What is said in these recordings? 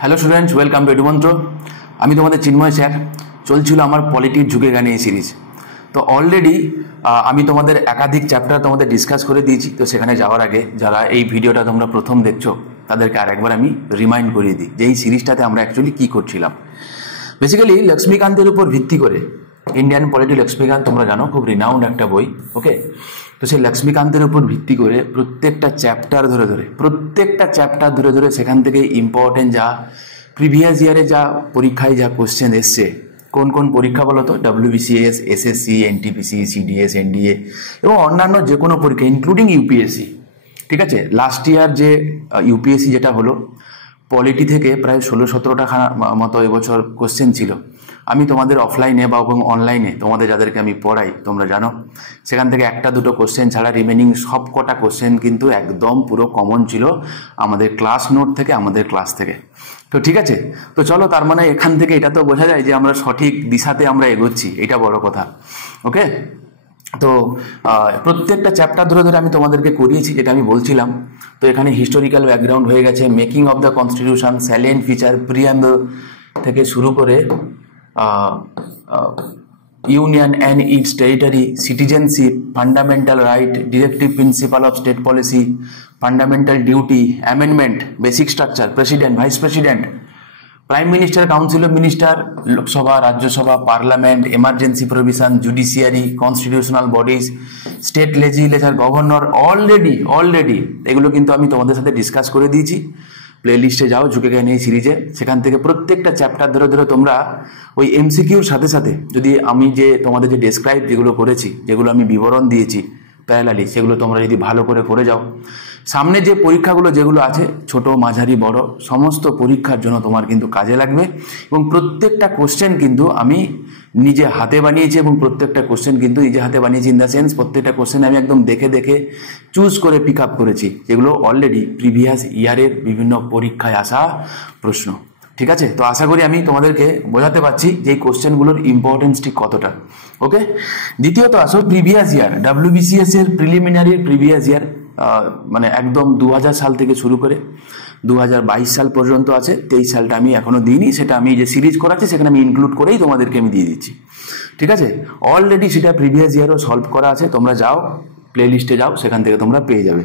Hello students, welcome to Edumantra. আমি তোমাদের চিন্ময় sir. চলছিল আমার পলিটির ঝুঁকে গানে এই সিরিজ। তো অলরেডি আমি তোমাদের একাধিক চ্যাপ্টার তোমাদের ডিসকাস করে দিয়েছি। তো সেখানে যাওয়ার আগে যারা এই ভিডিওটা তোমরা প্রথম দেখছো তাদেরকে আরেকবার আমি রিমাইন্ড করিয়ে দিই যে এই সিরিজটাতে আমরা অ্যাকচুয়ালি কী করছিলাম। বেসিক্যালি লক্ষ্মীকান্তের উপর ভিত্তি করে, ইন্ডিয়ান পলিটি লক্ষ্মীকান্ত তোমরা জানো, খুব রিনাউন্ড একটা বই। ওকে, তো সেই লক্ষ্মীকান্তের উপর ভিত্তি করে প্রত্যেকটা চ্যাপ্টার ধরে ধরে সেখান থেকে ইম্পর্টেন্ট যা প্রিভিয়াস ইয়ারে যা পরীক্ষায় যা কোশ্চেন এসছে, কোন কোন পরীক্ষা বলো তো, WBCS, SSC, NTPC, CDS, NDA এবং অন্যান্য যে কোনো পরীক্ষা ইনক্লুডিং ইউপিএসসি। ঠিক আছে, লাস্ট ইয়ার যে ইউপিএসসি যেটা হলো, পলিটি থেকে প্রায় 16-17টা মতো এবছর কোশ্চেন ছিল। আমি তোমাদের অফলাইনে বা অনলাইনে তোমাদের যাদেরকে আমি পড়াই তোমরা জানো, সেখান থেকে একটা দুটো কোশ্চেন ছাড়া রিমেনিং সব কটা কোশ্চেন কিন্তু একদম পুরো কমন ছিল আমাদের ক্লাস নোট থেকে, আমাদের ক্লাস থেকে। তো ঠিক আছে, তো চলো, তার মানে এখান থেকে এটা তো বোঝা যায় যে আমরা সঠিক দিশাতে আমরা এগোচ্ছি, এটা বড় কথা। ওকে, তো প্রত্যেকটা চ্যাপ্টার ধরে ধরে আমি তোমাদেরকে করিয়েছি যেটা আমি বলছিলাম। তো এখানে হিস্টোরিক্যাল ব্যাকগ্রাউন্ড হয়ে গেছে, making of the constitution, salient feature, preamble থেকে শুরু করে union and it's territory, citizenship, fundamental right, directive principal of state policy, fundamental duty, amendment, basic structure, president, vice president, prime minister, council of minister, Lok Sabha, Rajya Sabha, parliament, emergency provision, judiciary, constitutional bodies, state legislature, governor. Already এগুলো কিন্তু আমি তোমাদের সাথে discuss করে দিয়েছি। Play লিস্টে যাও, ঝুঁকে গেন এই সিরিজে, সেখান থেকে প্রত্যেকটা চ্যাপ্টার ধরে ধরে তোমরা ওই MCQর সাথে সাথে যদি আমি যে তোমাদের যে ডেসক্রাইব যেগুলো করেছি, যেগুলো আমি বিবরণ দিয়েছি প্যারালালি, সেগুলো তোমরা যদি ভালো করে করে যাও, সামনে যে পরীক্ষাগুলো যেগুলো আছে, ছোট, মাঝারি, বড়, সমস্ত পরীক্ষার জন্য তোমার কিন্তু কাজে লাগবে। এবং প্রত্যেকটা কোশ্চেন কিন্তু আমি নিজে হাতে বানিয়েছি, এবং প্রত্যেকটা কোশ্চেন কিন্তু নিজে হাতে বানিয়েছি ইন দ্য সেন্স প্রত্যেকটা কোশ্চেন আমি একদম দেখে দেখে চুজ করে পিক আপ করেছি, যেগুলো অলরেডি প্রিভিয়াস ইয়ারের বিভিন্ন পরীক্ষায় আসা প্রশ্ন। ঠিক আছে, তো আশা করি আমি তোমাদেরকে বোঝাতে পারছি যে এই কোশ্চেনগুলোর ইম্পর্টেন্স ঠিক কতটা। ওকে, দ্বিতীয়ত আসো প্রিভিয়াস ইয়ার, WBCS এর প্রিলিমিনারি প্রিভিয়াস ইয়ার, মানে একদম 2000 সাল থেকে শুরু করে 2022 সাল পর্যন্ত আছে। 23 সালটা আমি এখনো দিইনি, সেটা আমি যে সিরিজ করাচ্ছি সেখানে আমি ইনক্লুড করেই তোমাদেরকে আমি দিয়ে দিচ্ছি। ঠিক আছে, অলরেডি সেটা প্রিভিয়াস ইয়ারও সলভ করা আছে, তোমরা যাও প্লে লিস্টে যাও, সেখান থেকে তোমরা পেয়ে যাবে।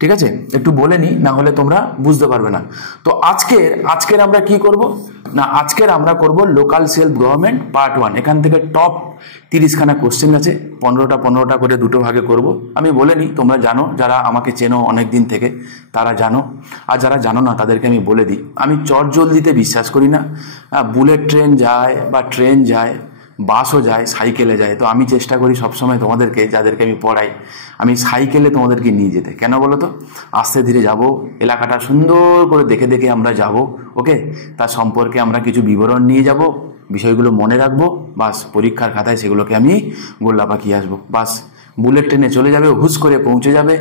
ঠিক আছে, একটু বলে নিই, না হলে তোমরা বুঝতে পারবে না। তো আজকের আমরা কি করব না, আজকের আমরা করব লোকাল সেলফ গভর্নমেন্ট পার্ট 1। এখান থেকে টপ 30খানা কোশ্চেন আছে, 15টা করে দুটো ভাগে করব। আমি বলে নিই, তোমরা জানো, যারা আমাকে চেনো অনেক দিন থেকে তারা জানো, আর যারা জানো না তাদেরকে আমি বলে দিই, আমি চটজলদিতে বিশ্বাস করি না। বুলেট ট্রেন যায় বা ট্রেন যায়, বাসও যায়, সাইকেলে যায়, তো আমি চেষ্টা করি সবসময় তোমাদেরকে, যাদেরকে আমি পড়াই, আমি সাইকেলে তোমাদেরকে নিয়ে যেতে। কেন বলো তো, আস্তে ধীরে যাব, এলাকাটা সুন্দর করে দেখে দেখে আমরা যাব। ওকে, তার সম্পর্কে আমরা কিছু বিবরণ নিয়ে যাব, বিষয়গুলো মনে রাখবো, বাস পরীক্ষার খাতায় সেগুলোকে আমি গোল্লা পাকিয়ে আসবো। বাস বুলেট ট্রেনে চলে যাবে, হুস করে পৌঁছে যাবে,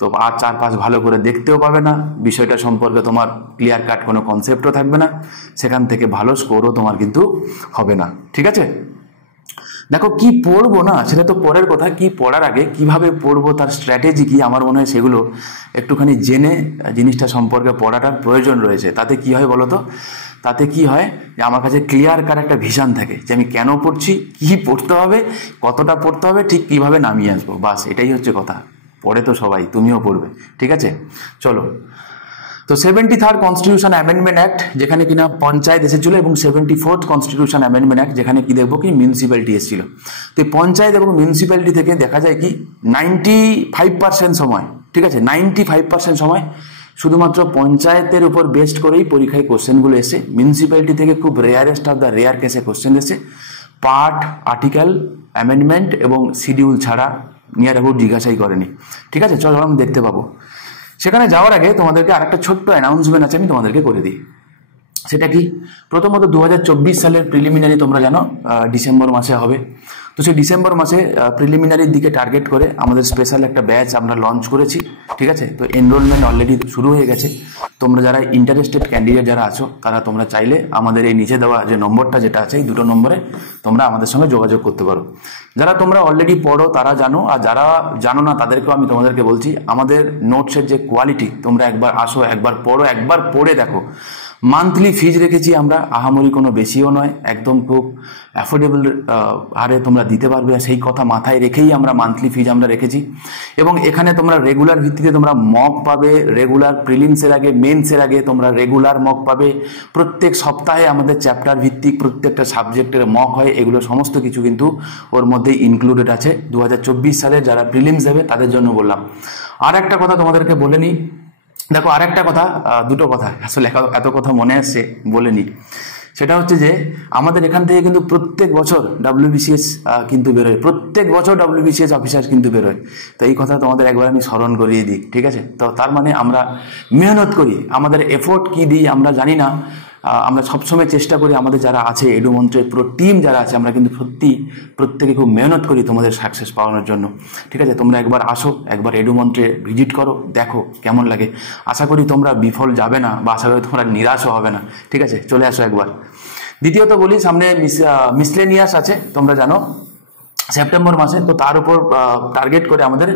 তো আর চারপাশ ভালো করে দেখতেও পাবে না, বিষয়টা সম্পর্কে তোমার ক্লিয়ার কাট কোনো কনসেপ্টও থাকবে না, সেখান থেকে ভালো স্কোরও তোমার কিন্তু হবে না। ঠিক আছে, দেখো কি পড়বো না সেটা তো পরের কথা, কি পড়ার আগে কিভাবে পড়বো তার স্ট্র্যাটেজি কি, আমার মনে হয় সেগুলো একটুখানি জেনে জিনিসটা সম্পর্কে পড়াটার প্রয়োজন রয়েছে। তাতে কি হয় বলো তো, তাতে কি হয় যে আমার কাছে ক্লিয়ার কাট একটা ভিশন থাকে যে আমি কেন পড়ছি, কি পড়তে হবে, কতটা পড়তে হবে, ঠিক কিভাবে নামিয়ে আসবো। বাস এটাই হচ্ছে কথা। পড়ে তো সবাই, তুমিও পড়বে। ঠিক আছে, চলো। তো 73rd কনস্টিটিউশন অ্যামেন্ডমেন্ট অ্যাক্ট, যেখানে কিনা পঞ্চায়েত এসেছিল, এবং 74th কনস্টিটিউশন অ্যামেন্ডমেন্ট অ্যাক্ট, যেখানে কি দেখবো কি মিউনিসিপ্যালিটি এসেছিল। তো পঞ্চায়েত এবং মিউনিসিপ্যালিটি থেকে দেখা যায় কি 95% সময়, ঠিক আছে, 95% সময় শুধুমাত্র পঞ্চায়েতের উপর বেস্ট করেই পরীক্ষায় কোশ্চেনগুলো এসে, মিউনিসিপ্যালিটি থেকে খুব রেয়ারেস্ট অফ দ্য রেয়ার কেসে কোশ্চেন এসে পার্ট, আর্টিকেল, অ্যামেন্ডমেন্ট এবং শিডিউল ছাড়া নিয়ার অ্যাবাউট জিজ্ঞাসাই করেনি। ঠিক আছে, চলো আমি দেখতে পাবো। সেখানে যাওয়ার আগে তোমাদেরকে আরেকটা ছোট্ট অ্যানাউন্সমেন্ট আছে, আমি তোমাদেরকে করে দিই। সেটা কি, প্রথমত 2024 সালের প্রিলিমিনারি তোমরা জানো ডিসেম্বর মাসে হবে। তো সেই ডিসেম্বর মাসে প্রিলিমিনারির দিকে টার্গেট করে আমাদের স্পেশাল একটা ব্যাচ আমরা লঞ্চ করেছি। ঠিক আছে, তো এনরোলমেন্ট অলরেডি শুরু হয়ে গেছে। তোমরা যারা ইন্টারেস্টেড ক্যান্ডিডেট যারা আছো, তারা তোমরা চাইলে আমাদের এই নিচে দেওয়া যে নম্বরটা যেটা আছে, এই দুটো নম্বরে তোমরা আমাদের সঙ্গে যোগাযোগ করতে পারো। যারা তোমরা অলরেডি পড়ো তারা জানো, আর যারা জানো না তাদেরকেও আমি তোমাদেরকে বলছি, আমাদের নোটসের যে কোয়ালিটি, তোমরা একবার আসো, একবার পড়ো, একবার পড়ে দেখো, মান্থলি ফিজ রেখেছি আমরা, আহামরি কোনো বেশিও নয়, একদম খুব অ্যাফোর্ডেবল হারে তোমরা দিতে পারবে, সেই কথা মাথায় রেখেই আমরা মান্থলি ফিজ আমরা রেখেছি। এবং এখানে তোমরা রেগুলার ভিত্তিতে তোমরা মক পাবে, রেগুলার প্রিলিমসের আগে মেন্সের আগে তোমরা রেগুলার মক পাবে। প্রত্যেক সপ্তাহে আমাদের চ্যাপ্টার ভিত্তিক প্রত্যেকটা সাবজেক্টের মক হয়, এগুলো সমস্ত কিছু কিন্তু ওর মধ্যে ইনক্লুডেড আছে। 2024 সালে যারা প্রিলিমস দেবে তাদের জন্য বললাম। আর একটা কথা তোমাদেরকে বলে নিই, দেখো আর একটা কথা, দুটো কথা আসলে এত কথা মনে আসছে বলে নিই। সেটা হচ্ছে যে আমাদের এখান থেকে কিন্তু প্রত্যেক বছর WBCS কিন্তু বেরোয়, প্রত্যেক বছর WBCS অফিসার কিন্তু বেরোয়। তো এই কথা তোমাদের একবার আমি স্মরণ করিয়ে দিই, ঠিক আছে? তো তার মানে আমরা মেহনত করি, আমাদের এফোর্ট কি দিই আমরা জানি না। আমরা সবসময় চেষ্টা করি, আমাদের যারা আছে এডু মন্ত্রের পুরো টিম যারা আছে, আমরা কিন্তু সত্যি প্রত্যেকে খুব মেহনত করি তোমাদের সাকসেস পাওয়ানোর জন্য, ঠিক আছে? তোমরা একবার আসো, একবার এডু মন্ত্রে ভিজিট করো, দেখো কেমন লাগে। আশা করি তোমরা বিফল যাবে না, বা আশা করি তোমরা নিরাশও হবে না, ঠিক আছে? চলে আসো একবার। দ্বিতীয়ত বলি, সামনে মিসলেনিয়াস আছে, তোমরা জানো সেপ্টেম্বর মাসে, তো তার উপর টার্গেট করে আমাদের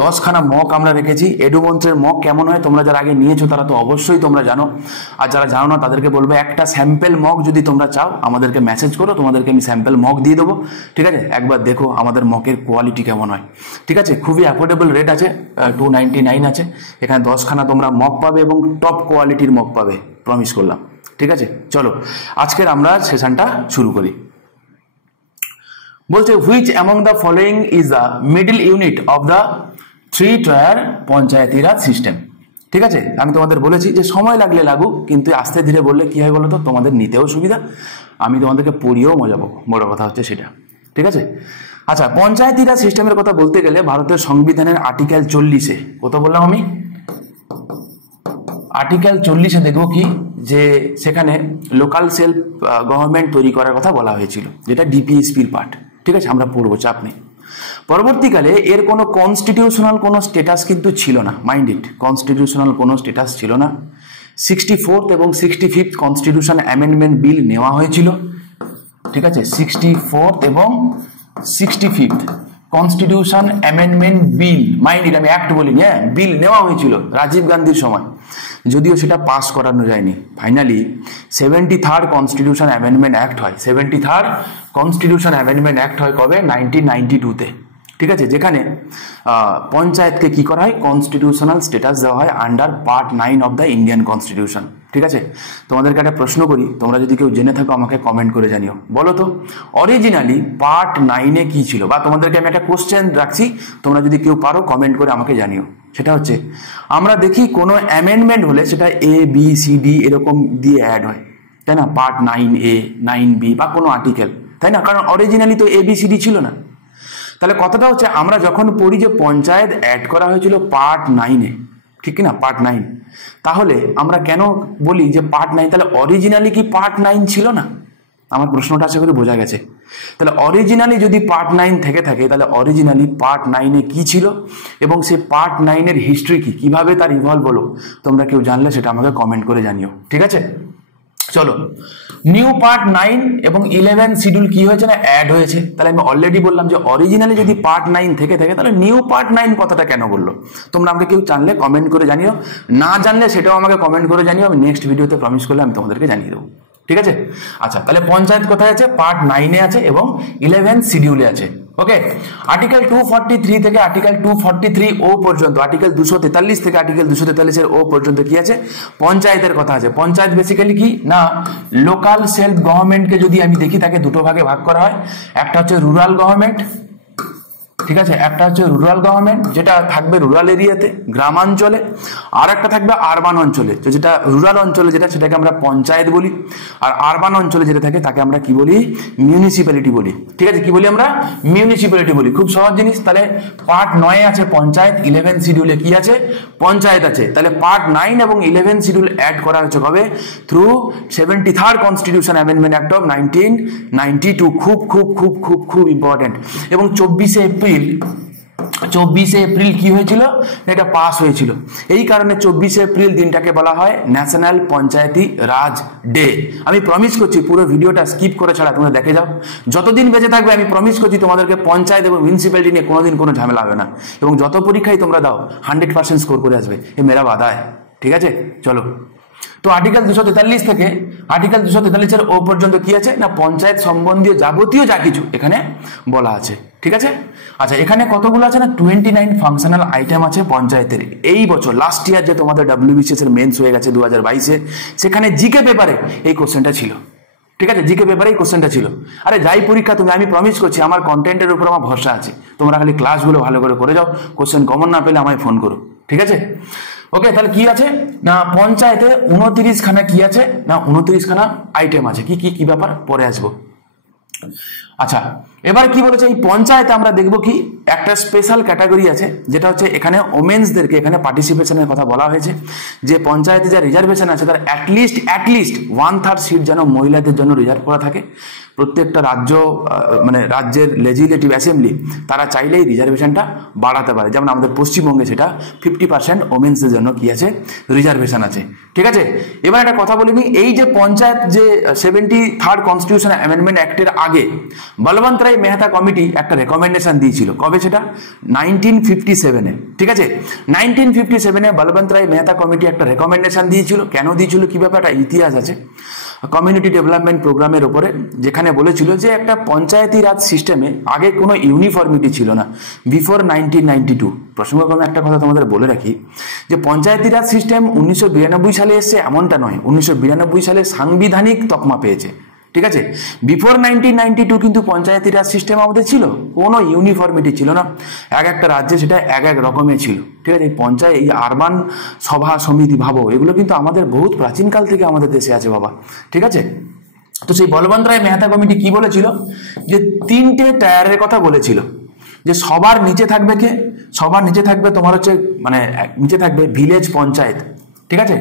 10খানা মক আমরা রেখেছি। এডু মন্ত্রের মক কেমন হয় তোমরা যারা আগে নিয়েছো তারা তো অবশ্যই তোমরা জানো, আর যারা জানো না তাদেরকে বলবো একটা স্যাম্পেল মক যদি তোমরা চাও আমাদেরকে মেসেজ করো, তোমাদেরকে আমি স্যাম্পেল মক দিয়ে দেবো, ঠিক আছে? একবার দেখো আমাদের মকের কোয়ালিটি কেমন হয়, ঠিক আছে? খুবই অ্যাফোর্ডেবল রেট আছে, 299 আছে। এখানে 10খানা তোমরা মক পাবে এবং টপ কোয়ালিটির মক পাবে, প্রমিস করলাম, ঠিক আছে? চলো আজকের আমরা সেশনটা শুরু করি। বলছে which among the following is the middle unit of the 3 tyre Panchayati raj system, ঠিক আছে? আমি তোমাদের বলেছি যে সময় লাগলে লাগুক, কিন্তু আস্তে ধীরে বললে কি হয় বলো তো, তোমাদের নিতেও সুবিধা, আমি তোমাদেরকে পড়িয়েও মজা পাবো, বড় কথা হচ্ছে সেটা, ঠিক আছে? আচ্ছা, পঞ্চায়েতি রাজ সিস্টেমের কথা বলতে গেলে ভারতের সংবিধানের আর্টিকেল 40-এ, কত বললাম আমি? আর্টিকেল 40-এ দেখবো কি, যে সেখানে লোকাল সেলফ গভর্নমেন্ট তৈরি করার কথা বলা হয়েছিল, যেটা ডিপিএসপির পার্ট, ঠিক আছে? আমরা পড়বো, চাপ নেই। পরবর্তীকালে এর কোনো কনস্টিটিউশনাল কোনো স্ট্যাটাস কিন্তু ছিল না, মাইন্ড ইট, কনস্টিটিউশনাল কোনো স্ট্যাটাস ছিল না। 64th এবং 65th কনস্টিটিউশন অ্যামেন্ডমেন্ট বিল নেওয়া হয়েছিল, ঠিক আছে? 64th এবং 65th constitution amendment bill, mind it, আমি অ্যাক্ট বলিনি, হ্যাঁ, বিল নেওয়া হয়েছিল রাজীব গান্ধীর সময়, যদিও সেটা পাস করানো যায়নি। Finally 73rd constitution amendment act হয়, 73rd কনস্টিটিউশন অ্যামেন্ডমেন্ট অ্যাক্ট হয় কবে? 1992-তে, ঠিক আছে? যেখানে পঞ্চায়েতকে কি করা হয়, কনস্টিটিউশনাল স্ট্যাটাস দেওয়া হয় under part 9 of the Indian constitution, ঠিক আছে? তোমাদেরকে একটা প্রশ্ন করি, তোমরা যদি কেউ জেনে থাকো আমাকে কমেন্ট করে জানিও। বলো তো অরিজিনালি পার্ট 9-এ কি ছিল, বা তোমাদেরকে আমি একটা কোশ্চেন রাখছি, তোমরা যদি কেউ পারো কমেন্ট করে আমাকে জানিও। সেটা হচ্ছে, আমরা দেখি কোনো অ্যামেন্ডমেন্ট হলে সেটা ABCD এরকম দিয়ে অ্যাড হয়, তাই না? পার্ট 9A 9B বা কোনো আর্টিকেল, তাই না? কারণ অরিজিনালি তো ABCD ছিল না। তাহলে কথাটা হচ্ছে, আমরা যখন পড়ি যে পঞ্চায়েত অ্যাড করা হয়েছিল পার্ট 9-এ, ঠিক না? পার্ট 9, তাহলে আমরা কেন বলি যে পার্ট 9? তাহলে অরিজিনালি কি পার্ট 9 ছিল না? আমার প্রশ্নটা আশা করি বোঝা গেছে। তাহলে অরিজিনালি যদি পার্ট 9 থেকে থাকে, তাহলে অরিজিনালি পার্ট 9-এ কি ছিল এবং সেই পার্ট 9-এর হিস্ট্রি কি, কিভাবে তার ইভলভ হলো, তোমরা কেউ জানলে সেটা আমাকে কমেন্ট করে জানিও, ঠিক আছে? চলো, নিউ পার্ট 9 এবং 11 শিডিউল কি হয়েছে না, অ্যাড হয়েছে। তাহলে আমি অলরেডি বললাম যে অরিজিনালি যদি পার্ট 9 থেকে থাকে, তাহলে নিউ পার্ট 9 কথাটা কেন বললো? তোমরা আমাকে কেউ জানলে কমেন্ট করে জানিও, না জানলে সেটাও আমাকে কমেন্ট করে জানিও, আমি নেক্সট ভিডিওতে প্রমিস করলে আমি তোমাদেরকে জানিয়ে দেবো, ঠিক আছে? আচ্ছা, তাহলে পঞ্চায়েত কোথায় আছে? পার্ট 9-এ আছে এবং 11 শিডিউলে আছে, ওকে? আর্টিকেল 243 থেকে আর্টিকেল 243 ও পর্যন্ত, আর্টিকেল 243 থেকে আর্টিকেল 243-এর ও পর্যন্ত কি আছে? পঞ্চায়েতের কথা আছে। পঞ্চায়েত বেসিক্যালি কি না, লোকাল সেলফ গভর্নমেন্টকে যদি আমি দেখি তাকে দুটো ভাগে ভাগ করা হয়। একটা হচ্ছে রুরাল গভর্নমেন্ট, ঠিক আছে? একটা হচ্ছে রুরাল গভর্নমেন্ট, যেটা থাকবে রুরাল এরিয়াতে, গ্রামাঞ্চলে, আর একটা থাকবে আরবান অঞ্চলে। তো যেটা রুরাল অঞ্চলে যেটা, সেটাকে আমরা পঞ্চায়েত বলি, আর আরবান অঞ্চলে যেটা থাকে তাকে আমরা কি বলি? মিউনিসিপ্যালিটি বলি, ঠিক আছে? কি বলি আমরা? মিউনিসিপ্যালিটি বলি। খুব সহজ জিনিস। তাহলে পার্ট 9-এ আছে পঞ্চায়েত, 11 শিডিউলে কি আছে? পঞ্চায়েত আছে। তাহলে পার্ট 9 এবং 11 শিডিউল অ্যাড করা হয়েছে কবে? Through 73rd constitution amendment act of 1992। খুব খুব খুব খুব খুব ইম্পর্টেন্ট। এবং 24শে এপ্রিল কি হয়েছিল? এটা পাস হয়েছিল। এই কারণে 24শে এপ্রিল দিনটাকে বলা হয় ন্যাশনাল পঞ্চায়েতি রাজ ডে। আমি প্রমিস করছি পুরো ভিডিওটা স্কিপ করে ছাড়া তোমরা দেখে যাও, যতদিন বেঁচে থাকবে আমি প্রমিস করছি তোমাদেরকে পঞ্চায়েত এবং মিউনিসিপ্যালিটি নিয়ে কোনোদিন কোনো ঝামেলা হবে না, এবং যত পরীক্ষায় তোমরা দাও 100% স্কোর করে আসবে, এ মেরা বাধা হয়, ঠিক আছে? চলো তো আর্টিকেল 243 থেকে আর্টিকেল 243 ও পর্যন্ত কি আছে না পঞ্চায়েত সম্বন্ধীয় যাবতীয় যা কিছু এখানে বলা আছে, ঠিক আছে। আচ্ছা, এখানে কতগুলো আছে না 29 ফাংশনাল আইটেম আছে পঞ্চায়েতের। এই বছর লাস্ট ইয়ার যে তোমাদের WBCS এর মেন্স হয়ে গেছে 2022-এ, সেখানে জিকে পেপারে এই কোশ্চেনটা ছিল, ঠিক আছে। জিকে পেপারে এই কোশ্চেনটা ছিল। আরে যাই পরীক্ষা তুমি, আমি প্রমিস করছি আমার কন্টেন্টের উপর আমার ভরসা আছে, তোমরা খালি ক্লাসগুলো ভালো করে যাও, কোশ্চেন কমন না পেলে আমায় ফোন করো, ঠিক আছে। ওকে, তাহলে কি আছে না পঞ্চায়েতে 29 খানা কি আছে না 29 খানা আইটেম আছে। কি কি কি ব্যাপার পরে আসবো। আচ্ছা, এবার কি বলেছে এই পঞ্চায়েতে আমরা দেখবো কি একটা স্পেশাল ক্যাটাগরি আছে, যেটা হচ্ছে এখানে ওমেন্সদেরকে এখানে পার্টিসিপেশনের কথা বলা হয়েছে, যে পঞ্চায়েতে যা রিজার্ভেশন আছে তার অ্যাটলিস্ট 1/3 সিট যেন মহিলাদের জন্য রিজার্ভ করা থাকে। প্রত্যেকটা রাজ্য মানে রাজ্যের লেজিসলেটিভ অ্যাসেম্বলি তারা চাইলেই রিজার্ভেশনটা বাড়াতে পারে, যেমন আমাদের পশ্চিমবঙ্গে সেটা 50% ওমেন্সদের জন্য কি আছে রিজার্ভেশন আছে, ঠিক আছে। এবার একটা কথা বলে নিই, এই যে পঞ্চায়েত যে 73rd কনস্টিটিউশন অ্যামেন্ডমেন্ট অ্যাক্টের আগে বলবন্ত রায় মেহতা কমিটি একটা রেকমেন্ডেশন দিয়েছিল। কবে সেটা 1957-এ, ঠিক আছে। 1957-এ বলবন্ত রায় মেহতা কমিটি একটা রেকমেন্ডেশন দিয়েছিল। কেন দিয়েছিল কি ব্যাপারটা ইতিহাস আছে কমিউনিটি ডেভেলপমেন্ট প্রোগ্রামের উপরে, যেখানে বলেছিল যে একটা পঞ্চায়েতি রাজ সিস্টেমে আগে কোনো ইউনিফর্মিটি ছিল না বিফোর 1992। প্রসঙ্গক্রমে একটা কথা তোমাদের বলে রাখি যে পঞ্চায়েতি রাজ সিস্টেম 1992 সালে এসছে এমনটা নয়, 1992 সালে সাংবিধানিক তকমা পেয়েছে, ঠিক আছে। বিফোর 1992 কিন্তু পঞ্চায়েতি রাজ সিস্টেম আমাদের ছিল, কোনো ইউনিফর্মিটি ছিল না, একটা রাজ্যে সেটা এক রকমের ছিল, ঠিক আছে। এই পঞ্চায়েত এই আরবান সভা সমিতি ভাবো এগুলো কিন্তু আমাদের বহুত প্রাচীনকাল থেকে আমাদের দেশে আছে বাবা, ঠিক আছে। তো সেই বলবন্ত রায় মেহতা কমিটি কি বলেছিল যে 3টে টায়ারের কথা বলেছিল, যে সবার নিচে থাকবে কে, সবার নিচে থাকবে তোমার হচ্ছে মানে নিচে থাকবে ভিলেজ পঞ্চায়েত, ঠিক আছে,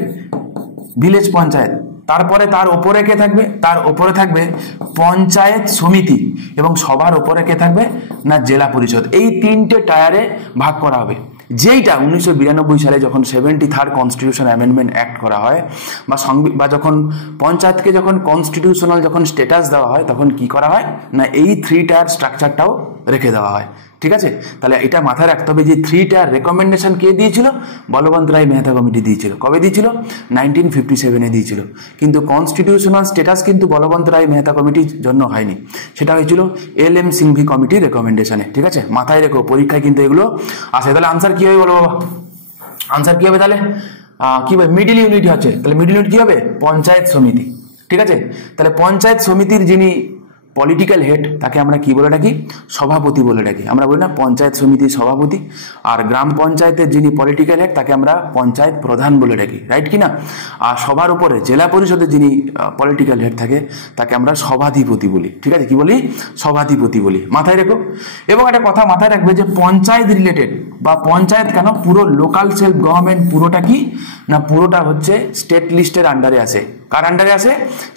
ভিলেজ পঞ্চায়েত। তারপরে তার ওপরে কে থাকবে, তার ওপরে থাকবে পঞ্চায়েত সমিতি, এবং সবার ওপরে কে থাকবে না জেলা পরিষদ। এই 3টে টায়ারে ভাগ করা হবে। যেইটা 1992 সালে যখন 73rd কনস্টিটিউশন অ্যামেন্ডমেন্ট অ্যাক্ট করা হয় বা যখন পঞ্চায়েতকে যখন কনস্টিটিউশনাল যখন স্ট্যাটাস দেওয়া হয় তখন কি করা হয় না এই 3 টায়ার স্ট্রাকচারটাও রেখে দেওয়া হয়, ঠিক আছে। তাহলে এটা মাথায় রাখতে হবে যে 3 টায়ার রেকমেন্ডেশন কে দিয়েছিল, বলবন্ত রায় মেহতা কমিটি দিয়েছিল। কবে দিয়েছিল 1957-এ দিয়েছিল। কিন্তু কনস্টিটিউশনাল স্ট্যাটাস কিন্তু বলবন্ত রায় মেহতা কমিটির জন্য হয়নি, সেটা হয়েছিল LM সিংভি কমিটির রেকমেন্ডেশনে, ঠিক আছে। মাথায় রেখো, পরীক্ষায় কিন্তু এগুলো আসে। তাহলে আনসার কি হবে বলো বাবা, আনসার কি হবে তাহলে কি হবে মিডিল ইউনিট হচ্ছে, তাহলে মিডিল ইউনিট কি হবে পঞ্চায়েত সমিতি, ঠিক আছে। তাহলে পঞ্চায়েত সমিতির যিনি পলিটিক্যাল হেড তাকে আমরা কি বলে ডাকি সভাপতি বলে ডাকি, আমরা বলি না পঞ্চায়েত সমিতির সভাপতি। আর গ্রাম পঞ্চায়েতের যিনি পলিটিক্যাল হেড তাকে আমরা পঞ্চায়েত প্রধান বলে ডাকি, রাইট কি না। আর সবার উপরে জেলা পরিষদের যিনি পলিটিক্যাল হেড থাকে তাকে আমরা সভাধিপতি বলি, ঠিক আছে। কি বলি সভাধিপতি বলি, মাথায় রেখো। এবং একটা কথা মাথায় রাখবে যে পঞ্চায়েত রিলেটেড বা পঞ্চায়েত কেন পুরো লোকাল সেলফ গভর্নমেন্ট পুরোটা কি না পুরোটা হচ্ছে স্টেট লিস্টের আন্ডারে আসে। কার আন্ডারে আসে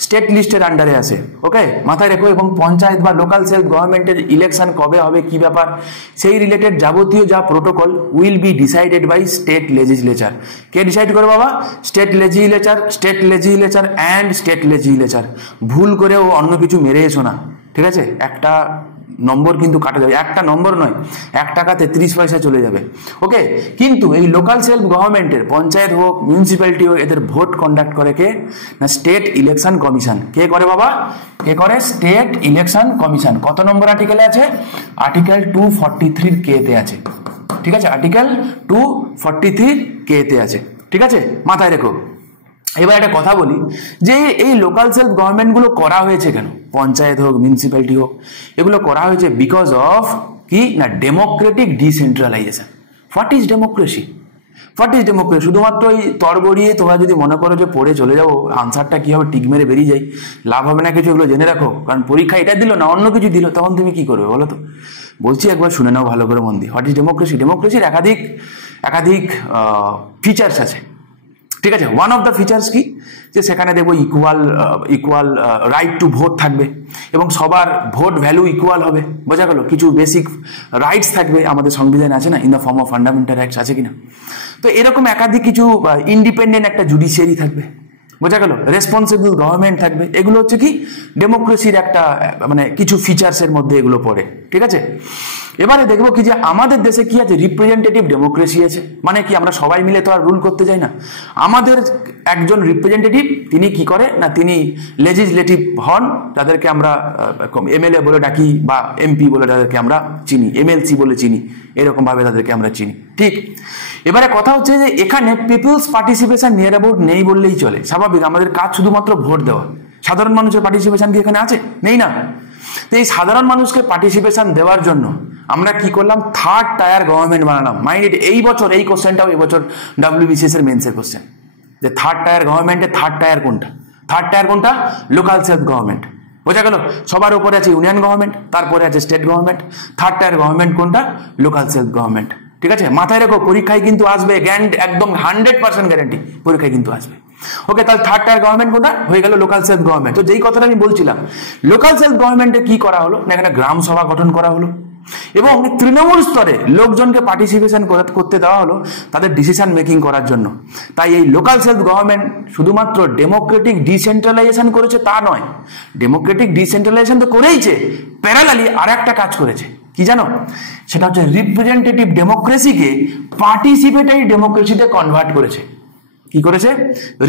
স্টেট লিস্টের আন্ডারে আসে, ওকে মাথায় রেখো। এবং পঞ্চায়েত বা লোকাল সেলফ গভর্নমেন্টের ইলেকশন কবে হবে কি ব্যাপার সেই রিলেটেড যাবতীয় যা protocol will be decided by state legislature. কে ডিসাইড করে বাবা state legislature and state legislature. ভুল করেও অন্য কিছু মেরে এসো না, ঠিক আছে। একটা নম্বর কিন্তু কাটা যাবে, একটা নম্বর নয় 1 টাকা 33 পয়সা চলে যাবে, ওকে। কিন্তু এই লোকাল সেলফ গভর্নমেন্টের পঞ্চায়েত হোক মিউনিসিপ্যালিটি হোক এদের ভোট কন্ডাক্ট করে কে না স্টেট ইলেকশন কমিশন। কে করে বাবা কে করে স্টেট ইলেকশন কমিশন। কত নম্বর আর্টিকেলে আছে আর্টিকেল 243 কে-তে আছে, ঠিক আছে। আর্টিকেল 243 কে-তে আছে, ঠিক আছে, মাথায় রেখো। এবার একটা কথা বলি যে এই লোকাল সেলফ গভর্নমেন্টগুলো করা হয়েছে কেন, পঞ্চায়েত হোক মিউনিসিপ্যালিটি হোক এগুলো করা হয়েছে বিকজ অফ কি না Democratic decentralisation. What is democracy, শুধুমাত্র এই তরবরিয়ে তোমরা যদি মনে করো যে পড়ে চলে যাবো আনসারটা কি হবে টিক মেরে বেরিয়ে যাই, লাভ হবে না কিছু। এগুলো জেনে রাখো, কারণ পরীক্ষা এটা দিল না অন্য কিছু দিল তখন তুমি কি করবে বলো তো। বলছি একবার শুনে নাও ভালো করে মন দিয়ে। হোয়াট ইজ ডেমোক্রেসি, ডেমোক্রেসির একাধিক ফিচার্স আছে, ঠিক আছে। ওয়ান অফ দ্য ফিচার্স কি যে সেখানে দেখবো ইকুয়াল রাইট টু ভোট থাকবে এবং সবার ভোট ভ্যালু ইকুয়াল হবে, বোঝা গেল। কিছু বেসিক রাইটস থাকবে আমাদের সংবিধানে আছে না, in the form of fundamental rights আছে কিনা। তো এরকম একাধিক কিছু ইন্ডিপেন্ডেন্ট একটা জুডিশিয়ারি থাকবে, বোঝা গেল। রেসপন্সিবল গভর্নমেন্ট থাকবে, এগুলো হচ্ছে কি ডেমোক্রেসির একটা মানে কিছু ফিচার্সের মধ্যে এগুলো পড়ে, ঠিক আছে। এবারে দেখবো কি যে আমাদের দেশে কি আছে, রিপ্রেজেন্টেটিভ ডেমোক্রেসি আছে। মানে কি, আমরা সবাই মিলে তো আর রুল করতে যাই না, আমাদের একজন রিপ্রেজেন্টেটিভ তিনি কি করে না, তিনি লেজিসলেটিভ হন, যাদেরকে আমরা এমএলএ বলে ডাকি বা এমপি বলে তাদেরকে আমরা চিনি, এমএলসি বলে চিনি, এরকম ভাবে তাদেরকে আমরা চিনি। ঠিক, এবারে কথা হচ্ছে যে এখানে পিপলস পার্টিসিপেশন নিয়ার অ্যাবাউট নেই বললেই চলে। স্বাভাবিক, আমাদের কাজ শুধুমাত্র ভোট দেওয়া। সাধারণ মানুষের পার্টিসিপেশন কি এখানে আছে? নেই না। তো এই সাধারণ মানুষকে পার্টিসিপেশন দেওয়ার জন্য আমরা কি করলাম, থার্ড টায়ার গভর্নমেন্ট বানালাম। মাইন্ড ইট, এই বছর এই কোশ্চেনটাও এই বছর WBCS এর মেন্সের কোশ্চেন, যে থার্ড টায়ার গভর্নমেন্টের থার্ড টায়ার কোনটা? থার্ড টায়ার কোনটা? Local self government. বোঝা গেল? সবার উপরে আছে ইউনিয়ন গভর্নমেন্ট, তারপরে আছে state government, third tier government কোনটা? Local self government. ঠিক আছে, মাথায় রেখো, পরীক্ষায় কিন্তু আসবে, একদম 100% গ্যারান্টি পরীক্ষায় কিন্তু আসবে। ওকে, তাহলে থার্ড টায়ার গভর্নমেন্ট কোনটা? হয়ে গেল লোকাল সেলফ গভর্নমেন্ট। তো যেই কথাটা আমি বলছিলাম, লোকাল সেলফ গভর্নমেন্টে কি করা হলো না, এখানে গ্রাম সভা গঠন করা হলো এবং তৃণমূল স্তরে লোকজনকে পার্টিসিপেশন করতে দেওয়া হলো তাদের ডিসিশন মেকিং করার জন্য। তাই এই লোকাল সেলফ গভর্নমেন্ট শুধুমাত্র ডেমোক্রেটিক ডিসেন্ট্রালাইজেশন করেছে তা নয়, ডেমোক্রেটিক ডিসেন্ট্রালাইজেশন তো করেইছে, প্যারালালি আর একটা কাজ করেছে, কি জানো? সেটা হচ্ছে রিপ্রেজেন্টেটিভ ডেমোক্রেসিকে পার্টিসিপেটরি ডেমোক্রেসিতে কনভার্ট করেছে। কি করেছে?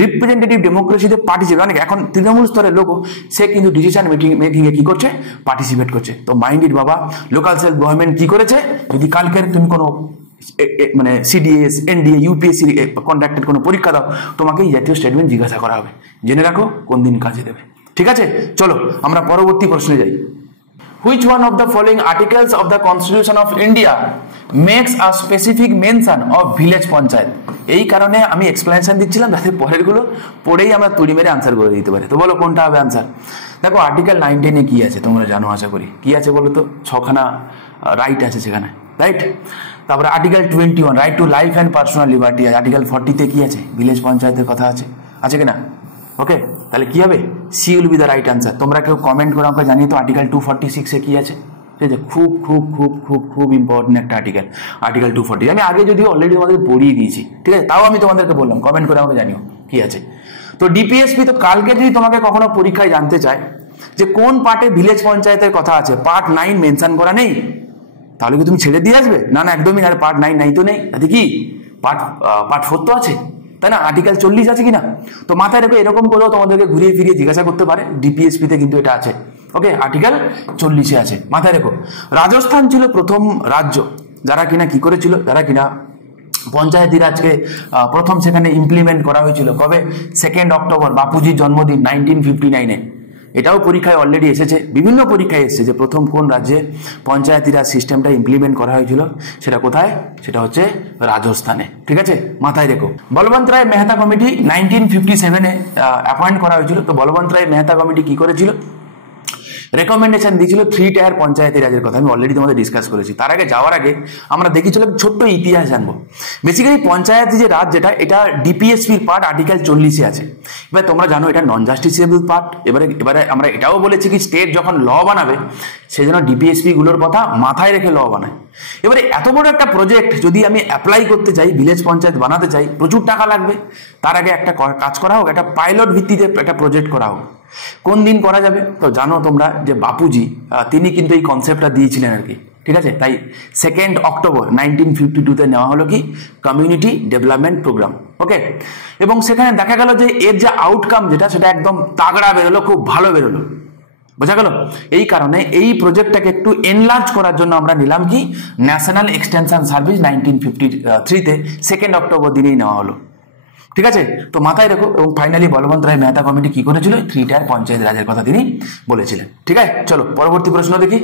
রিপ্রেজেন্টেটিভ ডেমোক্রেসিতে পার্টিসিপেট, মানে এখন তৃণমূল স্তরের লোক সে কিন্তু ডিসিশন মেকিং এ কি করছে? পার্টিসিপেট করছে। তো মাইন্ডেড বাবা, লোকাল সেলফ গভর্নমেন্ট কি করেছে? যদি কালকের তুমি কোনো মানে সিডিএস, এনডিএ, ইউপিএসসি কন্ডাক্টেড কোনো পরীক্ষা দাও, তোমাকে এই জাতীয় স্টেটমেন্ট জিজ্ঞাসা করা হবে, জেনে রাখো কোন দিন কাজে দেবে। ঠিক আছে, চলো আমরা পরবর্তী প্রশ্নে যাই। Which one of the following articles of the Constitution of India makes a specific mention of village panchayat? এই কারণে আমি এক্সপ্লেনেশন দিচ্ছিলাম যাতে পরের গুলো পড়েই আমরা তুড়ি মেরে আনসার করে দিতে পারি। তো বলো কোনটা হবে আনসার? দেখো আর্টিকেল 19 কি আছে তোমরা জানো আশা করি। কি আছে বলো তো? 6খানা রাইট আছে সেখানে, রাইট। তারপরে article 21 right to life and personal liberty আছে। আর্টিকেল 40 কি আছে? ভিলেজ পঞ্চায়েতের কথা আছে কিনা? ওকে, তাহলে কি হবে? C will be the right answer. তোমরা কেউ কমেন্ট করে আমাকে জানিয়ে তো আর্টিকেল 246 কি আছে। ঠিক আছে, খুব খুব খুব খুব খুব ইম্পর্টেন্ট একটা আর্টিকেল 240। আমি আগে যদিও অলরেডি তোমাদের পড়িয়ে দিয়েছি, ঠিক আছে, তাও আমি তোমাদেরকে বললাম কমেন্ট করে আমাকে জানিও কি আছে। তো ডিপিএসপি তো কালকে যদি তোমাকে কখনো পরীক্ষায় জানতে চায় যে কোন পার্টে ভিলেজ পঞ্চায়েতের কথা আছে, পার্ট 9 মেনশন করা নেই, তাহলে কি তুমি ছেড়ে দিয়ে আসবে? না না, একদমই না, পার্ট 9 নাই তো নেই, তাতে কি পার্ট 4 তো আছে, তাই না? আর্টিকেল 40 আছে কিনা? তো মাথায় রেখে এরকম করেও তোমাদেরকে ঘুরিয়ে ফিরিয়ে জিজ্ঞাসা করতে পারে, ডিপিএসপিতে কিন্তু এটা আছে। ওকে, আর্টিকেল 40 আছে, মাথায় রেখো। রাজস্থান ছিল প্রথম রাজ্য যারা কিনা কি করেছিল, যারা কিনা পঞ্চায়েতি রাজকে প্রথম সেখানে ইমপ্লিমেন্ট করা হয়েছিল। কবে? 2 অক্টোবর, বাপুজির জন্মদিন 1959-এ। এটাও পরীক্ষায় অলরেডি এসেছে, বিভিন্ন পরীক্ষায় এসেছে যে প্রথম কোন রাজ্যে পঞ্চায়েতি রাজ সিস্টেমটা ইমপ্লিমেন্ট করা হয়েছিল। সেটা কোথায়? সেটা হচ্ছে রাজস্থানে। ঠিক আছে, মাথায় রেখো। বলবন্ত রায় মেহতা কমিটি 1957-এ অ্যাপয়েন্ট করা হয়েছিল। তো বলবন্ত রায় মেহতা কমিটি কি করেছিল? রেকমেন্ডেশন দিয়েছিল 3 টায়ার পঞ্চায়েতি রাজের কথা, আমি অলরেডি তোমাদের ডিসকাস করেছি। তার আগে যাওয়ার আগে আমরা দেখিছিলাম ছোট্ট ইতিহাস জানবো। বেসিক্যালি পঞ্চায়েতি যে রাজ যেটা, এটা ডিপিএসপির পার্ট আর্টিকেল 40-এ আছে। এবার তোমরা জানো এটা নন জাস্টিসিয়েবল পার্ট। এবারে আমরা এটাও বলেছি কি স্টেট যখন ল বানাবে সেজন্য ডিপিএসপি গুলোর কথা মাথায় রেখে ল বানায়। এবারে এত বড় একটা প্রজেক্ট যদি আমি অ্যাপ্লাই করতে চাই, ভিলেজ পঞ্চায়েত বানাতে চাই, প্রচুর টাকা লাগবে। তার আগে একটা কাজ করা হোক, একটা পাইলট ভিত্তিতে একটা প্রজেক্ট করা হোক। কোন দিন করা যাবে? তো জানো তোমরা যে বাপুজি তিনি কিন্তু এই কনসেপ্টটা দিয়েছিলেন আর কি। ঠিক আছে, তাই 2 অক্টোবর 1952-তে নেওয়া হলো কি কমিউনিটি ডেভেলপমেন্ট প্রোগ্রাম। ওকে, এবং সেখানে দেখা গেল যে এর যে আউটকাম যেটা, সেটা একদম তাগড়া বেরোলো, খুব ভালো বেরোলো। বোঝা গেল? এই কারণে এই প্রজেক্টটাকে একটু এনলার্জ করার জন্য আমরা নিলাম কি ন্যাশনাল এক্সটেনশন সার্ভিস 1953-তে 2 অক্টোবর দিনেই নেওয়া হলো। ঠিক আছে, তো মাথায় রেখো। এবং ফাইনালি বলবন্ত রায় মেহতা কমিটি কি করেছিল? 3 টায়ার পঞ্চায়েত রাজের কথা তিনি বলেছিলেন। ঠিক আছে, চলো পরবর্তী প্রশ্ন দেখি।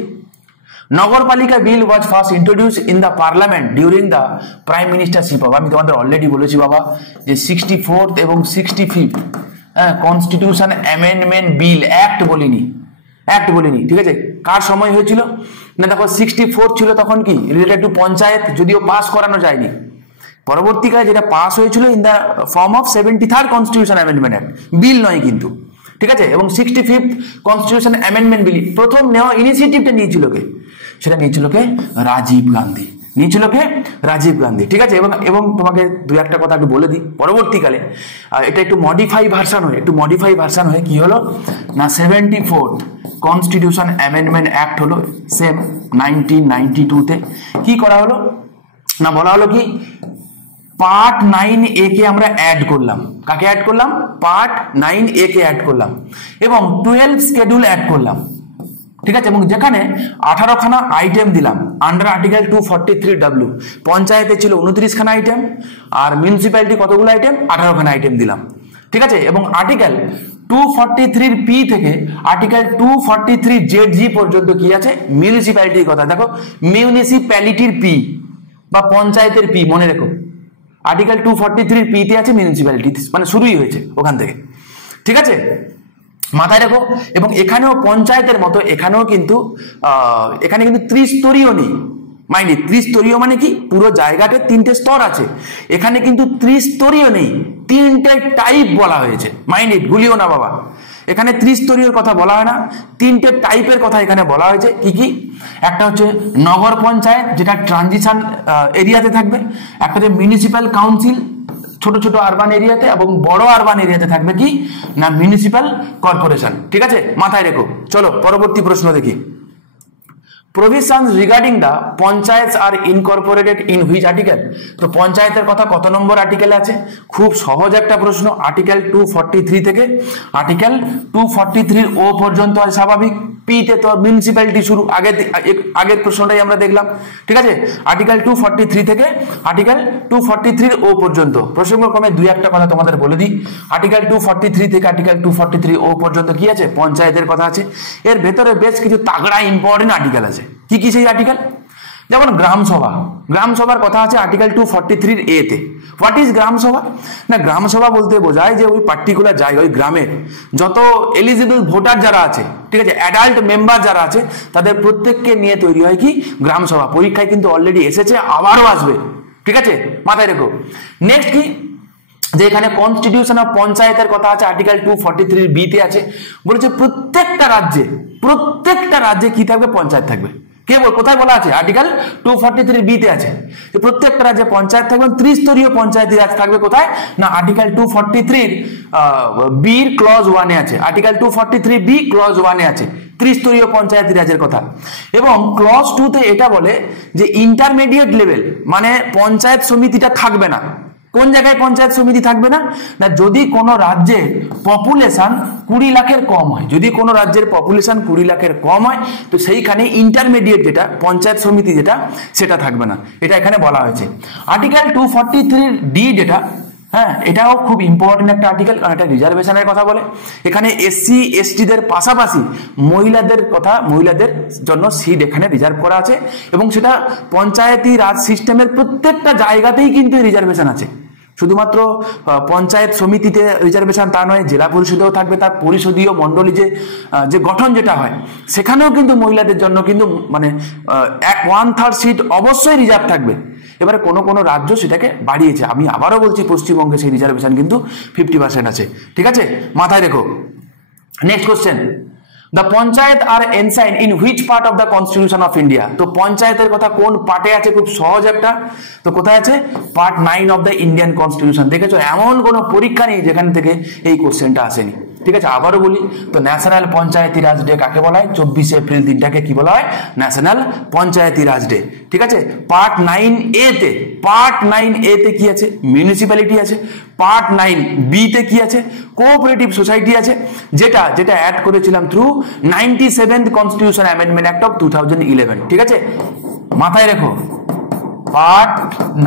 Nagarpalika bill was first introduced in the parliament during the prime ministership of, আমি তোমাদের অলরেডি বলেছি বাবা যে 64th এবং 65th constitution amendment bill, act বলিনি। ঠিক আছে, কার সময় হয়েছিল না? দেখো 64 ছিল তখন কি রিলেটেড টু পঞ্চায়েত, যদিও পাস করানো যায়নি। পরবর্তীকালে যেটা পাস হয়েছিল in the form of 73rd constitution amendment act, bill নয় কিন্তু। ঠিক আছে, এবং 65th কনস্টিটিউশন অ্যামেন্ডমেন্ট বিল প্রথম নেওয়া ইনিশিয়েটিভটা নিয়েছিল কে? সেটা নিয়েছিল কে? রাজীব গান্ধী। নিয়েছিল কে? রাজীব গান্ধী। ঠিক আছে, এবং তোমাকে দু একটা কথা একটু বলে দিই, পরবর্তীকালে এটা একটু মডিফাই ভার্সান হয়ে কি হলো না 74th কনস্টিটিউশন অ্যামেন্ডমেন্ট অ্যাক্ট হলো, সেম 1992-তে। কি করা হলো না, বলা হলো কি পার্ট 9A কে আমরা অ্যাড করলাম। কাকে অ্যাড করলাম? পার্ট 9A কে অ্যাড করলাম এবং 12 শিডিউল অ্যাড করলাম। ঠিক আছে, এবং যেখানে 18 খানা আইটেম দিলাম আন্ডার আর্টিকেল 243W। পঞ্চায়েতে ছিল 29 খানা আইটেম আর মিউনিসিপ্যালিটি কতগুলো আইটেম? 18 খানা আইটেম দিলাম। ঠিক আছে, এবং আর্টিকেল 243P থেকে আর্টিকেল 243ZG পর্যন্ত কি আছে? মিউনিসিপ্যালিটির কথা। দেখো, মিউনিসিপ্যালিটির পি বা পঞ্চায়েতের পি মনে রেখো, আর্টিকেল 243P তে আছে মিউনিসিপ্যালিটি, মানে শুরুই হয়েছে ওখান থেকে। ঠিক আছে, মাথায় রেখো। এবং এখানেও পঞ্চায়েতের মতো এখানেও কিন্তু এখানে কিন্তু ত্রিস্তরীয় নেই। মাইন্ড, ত্রিস্তরীয় মানে কি? পুরো জায়গাতে 3টে স্তর আছে, এখানে কিন্তু ত্রিস্তরীয় নেই, 3টে টাইপ বলা হয়েছে। মাইন্ড, ভুলিও না বাবা, এখানে ত্রিস্তরীয় কথা বলা হয় না, 3টে টাইপের কথা এখানে বলা হয়েছে। কি কি? একটা হচ্ছে নগর পঞ্চায়েত, যেটা ট্রানজিশন এরিয়াতে থাকবে। একটা হচ্ছে মিউনিসিপ্যাল কাউন্সিল, ছোট ছোট আরবান এরিয়াতে, এবং বড় আরবান এরিয়াতে থাকবে কি না মিউনিসিপ্যাল কর্পোরেশন। ঠিক আছে, মাথায় রেখো। চলো পরবর্তী প্রশ্ন দেখি। Provisions regarding the panchayats are incorporated in which article? তো পঞ্চায়েতের কথা কত নম্বর আর্টিকেলে আছে? খুব সহজ একটা প্রশ্ন, আর্টিকেল 243 থেকে আর্টিকেল 243 ও পর্যন্ত আছে। স্বাভাবিক, পি তে তো মিউনিসিপ্যালিটি শুরু, আগের প্রশ্নটাই আমরা দেখলাম। ঠিক আছে, আর্টিকেল 243 থেকে আর্টিকেল 243 ও পর্যন্ত। প্রসঙ্গক্রমে দুই একটা কথা তোমাদের বলে দিই। আর্টিকেল 243 থেকে আর্টিকেল 243 ও পর্যন্ত কি আছে? পঞ্চায়েতের কথা আছে। এর ভেতরে বেশ কিছু তাগড়া ইম্পর্টেন্ট আর্টিকেল আছে। কি কি সেই আর্টিকেল? যেমন গ্রাম সভার কথা আছে আর্টিকেল 243A তে। হোয়াট ইজ গ্রাম সভা? না, গ্রাম সভা বলতে বোঝায় যে ওই পার্টিকুলার জায়গায়, ওই গ্রামের যত এলিজিবল ভোটার যারা আছে, ঠিক আছে, অ্যাডাল্ট মেম্বার যারা আছে, তাদের প্রত্যেককে নিয়ে তৈরি হয় কি গ্রাম সভা। পরীক্ষায় কিন্তু অলরেডি এসেছে, আবারও আসবে। ঠিক আছে, মাথায় রেখো। নেক্সট কি? যে এখানে কনস্টিটিউশন অফ পঞ্চায়েতের কথা আছে, আর্টিকেল 243B তে আছে। বলেছে প্রত্যেকটা রাজ্যে কি থাকবে? পঞ্চায়েত থাকবে। কে কোথায় বলা আছে? আর্টিকেল 243B তে আছে। প্রত্যেকটা রাজ্যে পঞ্চায়েত থাকবে, ত্রিস্তরীয় পঞ্চায়েতি রাজ থাকবে। কোথায়? না আর্টিকেল 243 B ক্লজ 1 এ আছে। আর্টিকেল 243B ক্লজ 1 এ আছে ত্রিস্তরীয় পঞ্চায়েতি রাজের কথা। এবং ক্লজ 2 তে এটা বলে যে ইন্টারমিডিয়েট লেভেল, মানে পঞ্চায়েত সমিতিটা থাকবে না। কোন জায়গায় পঞ্চায়েত সমিতি থাকবে না? না, যদি কোনো রাজ্যের পপুলেশন 20 লাখের কম হয়, যদি কোনো রাজ্যের পপুলেশন 20 লাখের কম হয়, তো সেইখানে ইন্টারমিডিয়েট যেটা পঞ্চায়েত সমিতি যেটা, সেটা থাকবে না। এটা এখানে বলা হয়েছে। আর্টিকেল 243D যেটা, হ্যাঁ, এটাও খুব ইম্পর্টেন্ট একটা আর্টিকেল, কারণ এটা রিজার্ভেশনের কথা বলে। এখানে SC STদের পাশাপাশি মহিলাদের জন্য সিট এখানে রিজার্ভ করা আছে, এবং সেটা পঞ্চায়েতি রাজ সিস্টেমের প্রত্যেকটা জায়গাতেই কিন্তু রিজার্ভেশন আছে। শুধুমাত্র পঞ্চায়েত সমিতিতে রিজার্ভেশন তা নয়, জেলা পরিষদেও থাকবে। তার পরিষদীয় মন্ডলী যে গঠন যেটা হয়, সেখানেও কিন্তু মহিলাদের জন্য কিন্তু মানে 1/3 সিট অবশ্যই রিজার্ভ থাকবে। এবারে কোনো রাজ্য সেটাকে বাড়িয়েছে। আমি আবারও বলছি, পশ্চিমবঙ্গে সেই রিজার্ভেশন কিন্তু 50% আছে। ঠিক আছে, মাথায় রেখো। Next question, the panchayat are enshrined in which part of the constitution of India? তো পঞ্চায়েতের কথা কোন পার্টে আছে? খুব সহজ একটা, তো কোথায় আছে? Part 9 of the Indian constitution. দেখেছো, এমন কোনো পরীক্ষা নেই যেখান থেকে এই কোশ্চেনটা আসেনি। ঠিক আছে, আবারও বলি, তো ন্যাশনাল পঞ্চায়েতি রাজ ডে কাকে বলা হয়? 24 এপ্রিল দিনটাকে কি বলা হয়? ন্যাশনাল পঞ্চায়েতি রাজ ডে। ঠিক আছে, পার্ট 9A তে কি আছে? মিউনিসিপ্যালিটি আছে। পার্ট 9B তে কি আছে? কোঅপারেটিভ সোসাইটি আছে, যেটা অ্যাড করেছিলাম through 97th constitution amendment act of 2011। ঠিক আছে, মাথায় রেখো। পার্ট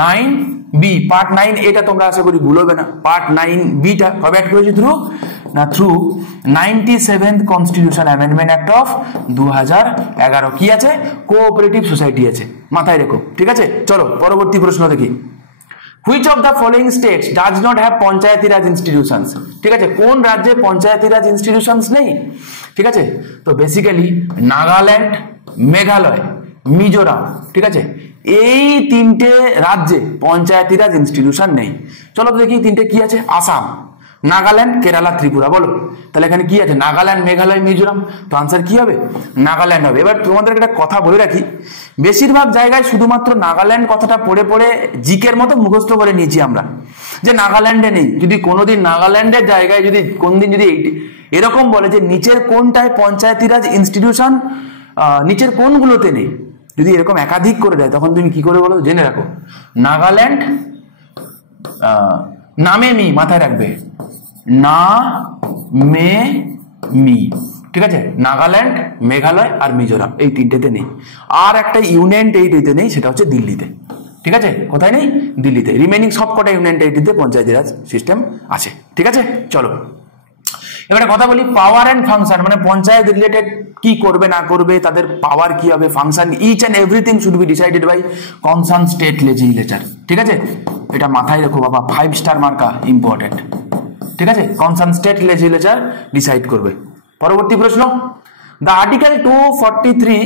9B, পার্ট 9A টা তোমরা আশা করি ভুলবে না। পার্ট 9B টা কবে অ্যাড করেছি? Through 97th constitution amendment act of 2011। কি আছে? কোঅপারেটিভ সোসাইটি আছে, মাথায় রেখো। ঠিক আছে, চলো পরবর্তী প্রশ্ন দেখি। Which of the following states does not have Panchayati Raj institutions? ঠিক আছে, কোন রাজ্যে পঞ্চায়েতি রাজ ইনস্টিটিউশনস নেই? ঠিক আছে, তো বেসিক্যালি নাগাল্যান্ড, মেঘালয়, মিজোরাম। ঠিক আছে, এই 3টে রাজ্যে পঞ্চায়েতি রাজ ইনস্টিটিউশন নেই। চলো দেখি 3টে কি আছে। আসাম, নাগাল্যান্ড, কেরালা, ত্রিপুরা। বলো তাহলে এখানে কি আছে? নাগাল্যান্ড, মেঘালয়, মিজোরাম। তো আনসার কি হবে? নাগাল্যান্ড হবে। এবার তোমাদের একটা কথা বলে রাখি, বেশিরভাগ জায়গায় শুধুমাত্র নাগাল্যান্ড কথাটা পড়ে পড়ে জিকের মতো মুখস্থ করে নিয়েছি আমরা, যে নাগাল্যান্ডে নেই। যদি কোনোদিন নাগাল্যান্ডের জায়গায় যদি কোনদিন যদি এরকম বলে যে নিচের কোনটায় পঞ্চায়েতি রাজ ইনস্টিটিউশন, নিচের কোনগুলোতে নেই, যদি এরকম একাধিক করে দেয়, তখন তুমি কি করে বলো? জেনে রাখো, নাগাল্যান্ড নামে মি, মাথায় রাখবে, না মে মি, ঠিক আছে? নাগাল্যান্ড, মেঘালয় আর মিজোরাম, এই তিনটেতে নেই। আর একটা ইউনিয়ন টেরিটরিতে নেই, সেটা হচ্ছে দিল্লিতে। ঠিক আছে? কোথায় নেই? দিল্লিতে। রিমেনিং সবকটা ইউনিয়ন টেরিটরিতে পঞ্চায়েতি রাজ সিস্টেম আছে। ঠিক আছে, চলো এবারে কথা বলি পাওয়ার অ্যান্ড ফাংশন, মানে পঞ্চায়েত রিলেটেড কি করবে না করবে, তাদের পাওয়ার কি হবে, function, each and everything should be decided by concern state legislature. ঠিক আছে, এটা মাথায় রাখো বাবা, 5 স্টার মার্কা, ইম্পর্টেন্ট। ঠিক আছে, কনসার্ন স্টেট লেজিসলেচার ডিসাইড করবে। পরবর্তী প্রশ্ন, the article 243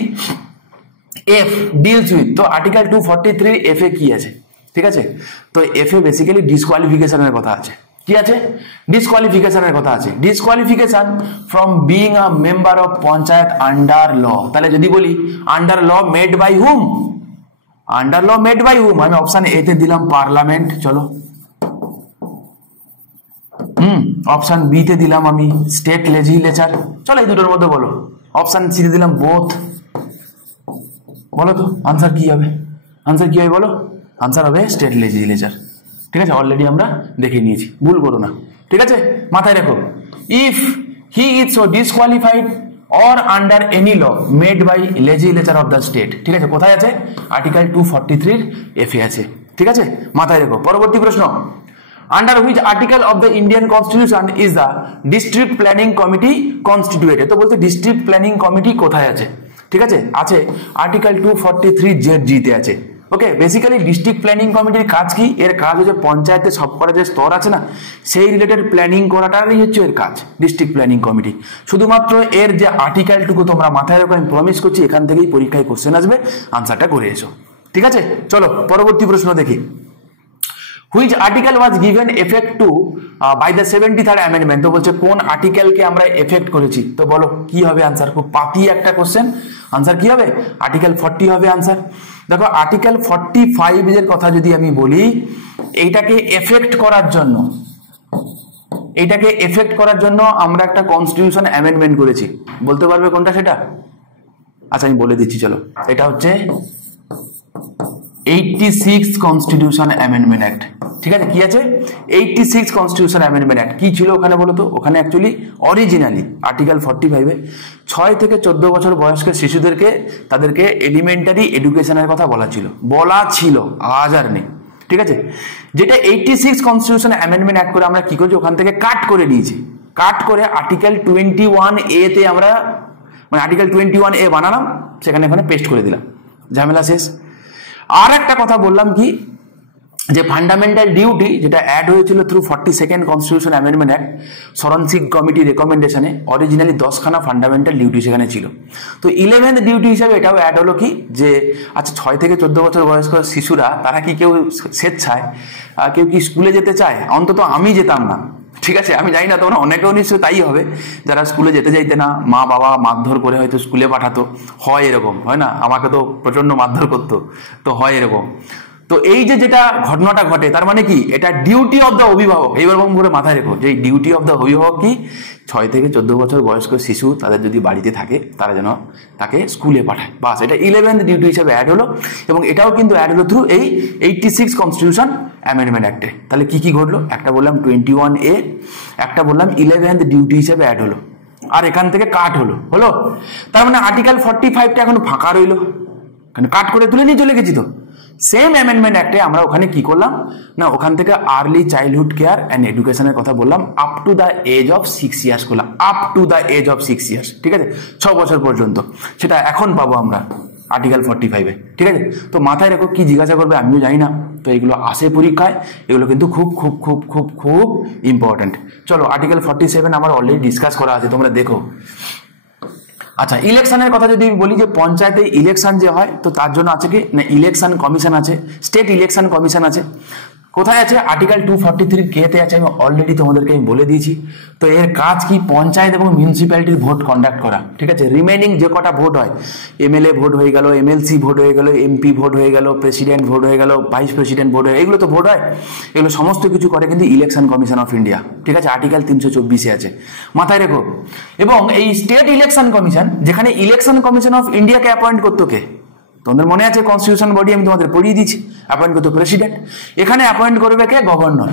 F deals with, তো আর্টিকেল 243 এফ এ কি আছে? ঠিক আছে, তো এফ এ বেসিক্যালি ডিসকোয়ালিফিকেশনের কথা আছে। কি আছে? ডিসকোয়ালিফিকেশনের কথা আছে। Disqualification from being a member of panchayat under law. তাহলে যদি বলি under law made by hmm, under law made by hmm, আমি অপশন এ তে দিলাম পার্লামেন্ট, চলো। অপশন বি তে দিলাম আমি স্টেট লেজিসলেচার, চলো এই দুটোর মধ্যে বলো। অপশন সি তে দিলাম বোথ, বলো তো আনসার কি হবে? আনসার কি হবে বলো? আনসার হবে স্টেট লেজিসলেচার। ঠিক আছে, অলরেডি আমরা দেখে নিয়েছি, ভুল করো না। ঠিক আছে, মাথায় রাখো, if he is so disqualified or under any law made by legislature of the state. ঠিক আছে, কোথায় আছে? আর্টিকেল 243 এফ এ আছে। ঠিক আছে, মাথায় রাখো। পরবর্তী প্রশ্ন, under which article of the Indian constitution is the district planning committee constituted. তো বলতে ডিস্ট্রিক্ট প্ল্যানিং কমিটি কোথায় আছে? ঠিক আছে, আছে আর্টিকেল 243 ZG তে আছে। ওকে, বেসিক্যালি ডিস্ট্রিক্ট প্ল্যানিং কমিটির কাজ কি? এর কাজ হচ্ছে পঞ্চায়েতের সবকটা যে স্তর আছে না, সেই রিলেটেড প্ল্যানিং করাটারই হচ্ছে এর কাজ, ডিস্ট্রিক্ট প্ল্যানিং কমিটি। শুধুমাত্র এর যে আর্টিকেলটুকু তোমরা মাথায় রাখো, আমি প্রমিস করছি এখান থেকেই পরীক্ষায় কোশ্চেন আসবে, আনসারটা করে এসো। ঠিক আছে, চলো পরবর্তী প্রশ্ন দেখি। Which article was given effect to by the 73rd amendment. তো বলছে কোন আর্টিকেলকে আমরা এফেক্ট করেছি, তো বলো কি হবে আনসার? খুব পাতি একটা কোশ্চেন, আনসার কি হবে? আর্টিকেল 40 হবে আনসার। দেখো আর্টিকেল 45 এর কথা যদি আমি বলি, এইটাকে এফেক্ট করার জন্য, এইটাকে এফেক্ট করার জন্য আমরা একটা কনস্টিটিউশন অ্যামেন্ডমেন্ট করেছি, বলতে পারবে কোনটা সেটা? আচ্ছা আমি বলে দিচ্ছি, চলো। এটা হচ্ছে 86 কনস্টিটিউশন অ্যামেন্ডমেন্ট অ্যাক্ট। ঠিক আছে, কি আছে? 86 কনস্টিটিউশন অ্যামেন্ডমেন্ট অ্যাক্ট। কি ছিল ওখানে বলো তো? ওখানে অ্যাকচুয়ালি অরিজিনালি আর্টিকেল 45-এ 6 থেকে 14 বছর বয়স্ক শিশুদেরকে তাদেরকে এলিমেন্টারি এডুকেশনের কথা বলা ছিল, আজ আর নেই। ঠিক আছে, যেটা 86 কনস্টিটিউশন অ্যামেন্ডমেন্ট অ্যাক্ট করে আমরা কি করছি, ওখান থেকে কাট করে নিয়েছি। কাট করে আর্টিকেল 21A তে আমরা, মানে আর্টিকেল 21A বানালাম, সেখানে এখানে পেস্ট করে দিলাম, ঝামেলা শেষ। আর একটা কথা বললাম কি, যে ফান্ডামেন্টাল ডিউটি যেটা অ্যাড হয়েছিল through 42nd constitution amendment act, Swaran Singh committee রেকমেন্ডেশনে, অরিজিনালি 10খানা ফান্ডামেন্টাল ডিউটি সেখানে ছিল। তো 11th ডিউটি হিসাবে এটাও অ্যাড হলো কি, যে আচ্ছা 6 থেকে 14 বছর বয়স্ক শিশুরা, তারা কি কেউ স্বেচ্ছায় কেউ কি স্কুলে যেতে চায়? অন্তত আমি যেতাম না। ঠিক আছে, আমি জানি না তোমরা অনেকেও নিশ্চয়ই তাই হবে, যারা স্কুলে যেতে চাইতে না, মা বাবা মারধর করে হয়তো স্কুলে পাঠাতো, হয় এরকম, হয় না? আমাকে তো প্রচন্ড মারধর করতো, তো হয় এরকম। তো এই যে যেটা ঘটনাটা ঘটে, তার মানে কি, এটা ডিউটি অফ দ্য অভিভাবক, এইরকম করে মাথায় রেখো যে ডিউটি অফ দ্য অভিভাবক কি, 6 থেকে 14 বছর বয়স্ক শিশু তাদের যদি বাড়িতে থাকে, তারা যেন তাকে স্কুলে পাঠায়। বাস, এটা 11th ডিউটি হিসাবে অ্যাড হলো, এবং এটাও কিন্তু অ্যাড হলো থ্রু এই 86 কনস্টিটিউশন অ্যামেন্ডমেন্ট অ্যাক্টে। তাহলে কি কি ঘটলো? একটা বললাম 21A, একটা বললাম 11th ডিউটি হিসাবে অ্যাড হলো, আর এখান থেকে কাট হলো। তার মানে আর্টিকেল 45টা এখন ফাঁকা রইলো, কারণ কাট করে তুলে নিয়ে চলে গেছি। তো সেম অ্যামেন্ডমেন্ট অ্যাক্টে আমরা ওখানে কি করলাম না, ওখান থেকে আর্লি চাইল্ডহুড কেয়ার অ্যান্ড এডুকেশনের কথা বললাম, up to the age of 6 years করলাম, up to the age of 6 years. ঠিক আছে, 6 বছর পর্যন্ত, সেটা এখন পাবো আমরা আর্টিকেল 45-এ। ঠিক আছে, তো মাথায় রেখো, কি জিজ্ঞাসা করবে আমিও জানি না, তো এগুলো আসে পরীক্ষায়, এগুলো কিন্তু খুব খুব খুব খুব খুব ইম্পর্টেন্ট। চলো আর্টিকেল 47 আমার অলরেডি ডিসকাস করা আছে, তোমরা দেখো। আচ্ছা, ইলেকশনের কথা যদি বলি, যে পঞ্চায়েতে ইলেকশন যে হয়, তো তার জন্য আছে কি না, ইলেকশন কমিশন আছে, স্টেট ইলেকশন কমিশন আছে। কোথায় আছে? আর্টিকেল 243 কে তে আছে, আমি অলরেডি তোমাদেরকে আমি বলে দিয়েছি। তো এর কাজ কি? পঞ্চায়েত এবং মিউনিসিপ্যালিটির ভোট কন্ডাক্ট করা, ঠিক আছে। রিমেনিং যে কটা ভোট হয়, এমএলএ ভোট হয়ে গেল, এমএলসি ভোট হয়ে গেল, এমপি ভোট হয়ে গেল, প্রেসিডেন্ট ভোট হয়ে গেল, ভাইস প্রেসিডেন্ট ভোট হয়ে গেল, এগুলো তো ভোট হয়। এগুলো সমস্ত কিছু করে কিন্তু ইলেকশন কমিশন অফ ইন্ডিয়া, ঠিক আছে। আর্টিকেল 324 আছে, মাথায় রেখো। এবং এই স্টেট ইলেকশন কমিশন, যেখানে ইলেকশন কমিশন অফ ইন্ডিয়াকে অ্যাপয়েন্ট করতো কে? তোমাদের মনে আছে কনস্টিটিউশন বডি আমি তোমাদের পড়িয়ে দিচ্ছি, অ্যাপয়েন্ট করতো প্রেসিডেন্ট। এখানে অ্যাপয়েন্ট করবে কে? গভর্নর,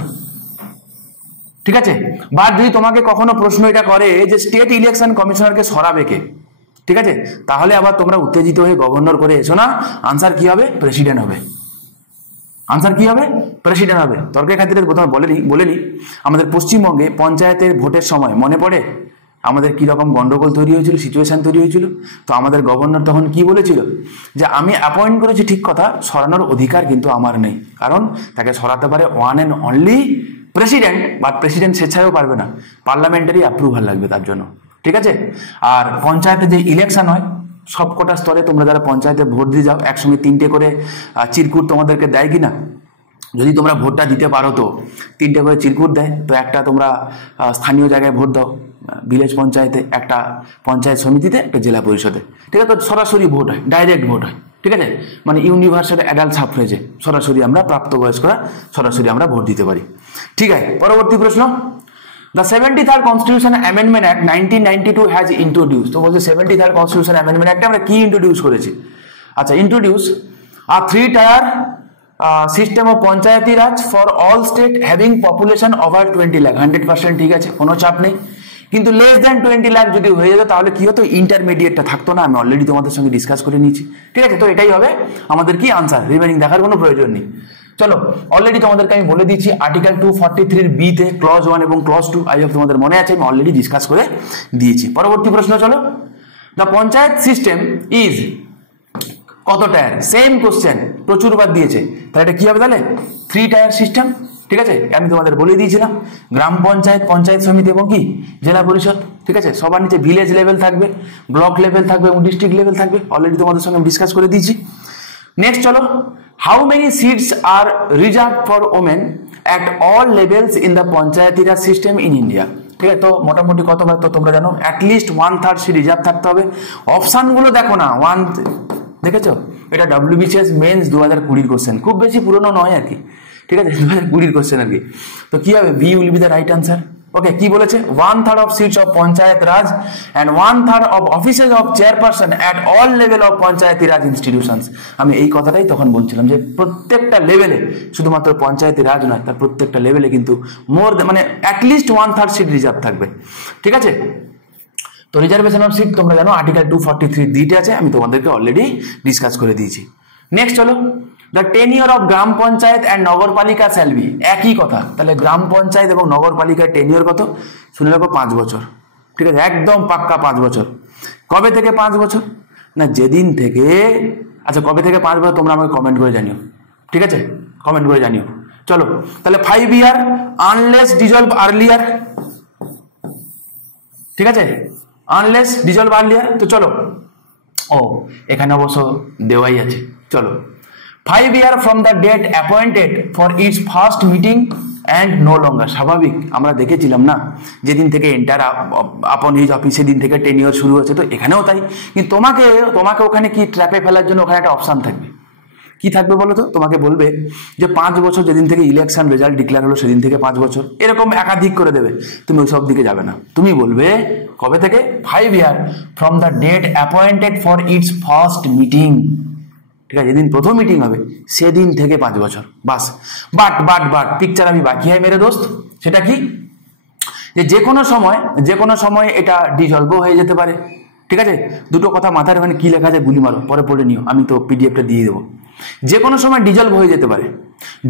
ঠিক আছে। বা যদি তোমাকে কখনো প্রশ্ন এটা করে যে স্টেট ইলেকশন কমিশনারকে সরাবে কে, ঠিক আছে, তাহলে আবার তোমরা উত্তেজিত হয়ে গভর্নর করে এসো না। আনসার কি হবে? প্রেসিডেন্ট হবে। আনসার কি হবে? প্রেসিডেন্ট হবে। তর্কের খাতিরে প্রথমে বলেনি আমাদের পশ্চিমবঙ্গে পঞ্চায়েতের ভোটের সময় মনে পড়ে আমাদের কিরকম গন্ডগোল তৈরি হয়েছিল, সিচুয়েশন তৈরি হয়েছিল। তো আমাদের গভর্নর তখন কি বলেছিল? যে আমি অ্যাপয়েন্ট করেছি ঠিক কথা, সরানোর অধিকার কিন্তু আমার নেই, কারণ তাকে সরাতে পারে ওয়ান অ্যান্ড অনলি প্রেসিডেন্ট। বা প্রেসিডেন্ট স্বেচ্ছায়ও পারবে না, পার্লামেন্টারি অ্যাপ্রুভাল লাগবে তার জন্য, ঠিক আছে। আর পঞ্চায়েতে যে ইলেকশন হয় সবকটা স্তরে, তোমরা যারা পঞ্চায়েতে ভোট দিয়ে যাও, একসঙ্গে 3টে করে চিরকুট তোমাদেরকে দেয় কিনা? যদি তোমরা ভোটটা দিতে পারো তো 3টে করে চিরকুট দেয়। তো একটা তোমরা স্থানীয় জায়গায় ভোট দাও, ভিলেজ পঞ্চায়েতে, একটা পঞ্চায়েত সমিতিতে, একটা জেলা পরিষদে, ঠিক আছে। তো সরাসরি ভোট হয়, ডাইরেক্ট ভোট হয়, ঠিক আছে। মানে ইউনিভার্সাল অ্যাডাল্ট সাফ্রেজে সরাসরি আমরা প্রাপ্তবয়স্করা সরাসরি আমরা ভোট দিতে পারি, ঠিক আছে। পরবর্তী প্রশ্ন, The 73rd Constitution Amendment Act 1992 has introduced, তো বলছে 73rd Constitution Amendment Act আমরা কি ইন্ট্রোডিউস করেছি? আচ্ছা, introduce a 3-tier system of Panchayati Raj for all state having population over 20 lakh, 100%, ঠিক আছে, কোনো চাপ নেই। কিন্তু লেস দ্যান 20 লাখ যদি হয়ে যেত তাহলে কি হতো? ইন্টারমিডিয়েটটা থাকতো না, আমি অলরেডি তোমাদের সঙ্গে ডিসকাস করে নিয়েছি, ঠিক আছে। তো এটাই হবে আমাদের কি আনসার, রিমেনিং দেখার কোনো প্রয়োজন নেই। চলো, অলরেডি তোমাদেরকে আমি বলে দিচ্ছি আর্টিকেল 243 বি তে ক্লজ 1 এবং ক্লজ 2, আই হোপ তোমাদের মনে আছে, আমি অলরেডি ডিসকাস করে দিয়েছি। পরবর্তী প্রশ্ন, চলো। দ্য পঞ্চায়েত সিস্টেম ইজ কত টায়ার? সেম কোশ্চেন, প্রচুর বার দিয়েছে, তাহলে এটা কি হবে? তাহলে 3-টায়ার সিস্টেম, ঠিক আছে। আমি তোমাদের বলে দিয়েছিলাম গ্রাম পঞ্চায়েত, পঞ্চায়েত সমিতি এবং কি জেলা পরিষদ, ঠিক আছে। সবার নিচে ভিলেজ লেভেল থাকবে, ব্লক লেভেল থাকবে এবং ডিস্ট্রিক্ট লেভেল থাকবে, অলরেডি তোমাদের সঙ্গে আমি ডিসকাস করে দিয়েছি। নেক্সট চলো, how many seats are reserve for women at all levels in the panchayati raj system in India, ঠিক আছে। তো মোটামুটি কত হয়? তো তোমরা জানো অ্যাটলিস্ট 1/3 সিট রিজার্ভ থাকতে হবে। অপশানগুলো দেখো না, দেখেছো? এটা WBCS মেন্স 2020 কোশ্চেন, খুব বেশি পুরনো নয় আর কি, ঠিক আছে, 2020 কোশ্চেন আর কি। তো কি হবে? B will be the right answer. Okay, কি বলেছে? 1/3 of seats of panchayat Raj and 1/3 of offices of chairperson at all level of Panchayati Raj institutions। আমি এই কথাটাই তখন বলছিলাম যে প্রত্যেকটা লেভেলে, শুধুমাত্র পঞ্চায়েতি রাজ নয়, তার প্রত্যেকটা লেভেলে কিন্তু মানে অ্যাটলিস্ট 1/3 সিট রিজার্ভ থাকবে, ঠিক আছে। তো রিজার্ভেশন অফ সিট তোমরা জানো আর্টিকেল 243 দিতে আছে, আমি তোমাদেরকে অলরেডি ডিসকাস করে দিয়েছি। নেক্সট চলো, the tenure of gram panchayat and Nagarpalika shall be, একই কথা। তাহলে গ্রাম পঞ্চায়েত এবং নগরপালিকার টেনিওর কত? শুনে রাখো, 5 বছর, ঠিক আছে, একদম পাক্কা 5 বছর। কবে থেকে 5 বছর? না যেদিন থেকে, আচ্ছা কবে থেকে 5 বছর তোমরা আমাকে কমেন্ট করে জানিও, ঠিক আছে, কমেন্ট করে জানিও। চলো, তাহলে 5 ইয়ার আনলেস ডিজলভ আর্লিয়ার, ঠিক আছে, আনলেস ডিজলভ আর্লিয়ার। তো চলো, ও এখানে অবশ্য দেওয়াই আছে। চলো, 5 year from the date appointed for its first meeting and no longer. স্বাভাবিক, আমরা দেখেছিলাম না যেদিন থেকে এন্টার আপন হিজ অফিস সেদিন থেকে টেনিওর শুরু হচ্ছে, তো এখানেও তাই। কিন্তু তোমাকে ওখানে কি ট্র্যাপে ফেলার জন্য ওখানে একটা অপশান থাকবে। কি থাকবে বলো তো? তোমাকে বলবে যে 5 বছর, যেদিন থেকে ইলেকশন রেজাল্ট ডিক্লেয়ার হলো সেদিন থেকে 5 বছর, এরকম একাধিক করে দেবে। তুমি ওই সব দিকে যাবে না, তুমি বলবে কবে থেকে? 5 year from the date appointed for its first meeting, ঠিক আছে, যেদিন প্রথম মিটিং হবে সেদিন থেকে 5 বছর, বাস। বাট পিকচার আমি বাকি হয় মেরে দোস্ত, সেটা কি? যে কোনো সময় এটা ডিজলভ হয়ে যেতে পারে, ঠিক আছে। দুটো কথা মাথায় রাখবেন, কি লেখা আছে গুলি মারো, পরে পড়ে নিও, আমি তো পিডিএফটা দিয়ে দেবো। যে কোনো সময় ডিজলভ হয়ে যেতে পারে।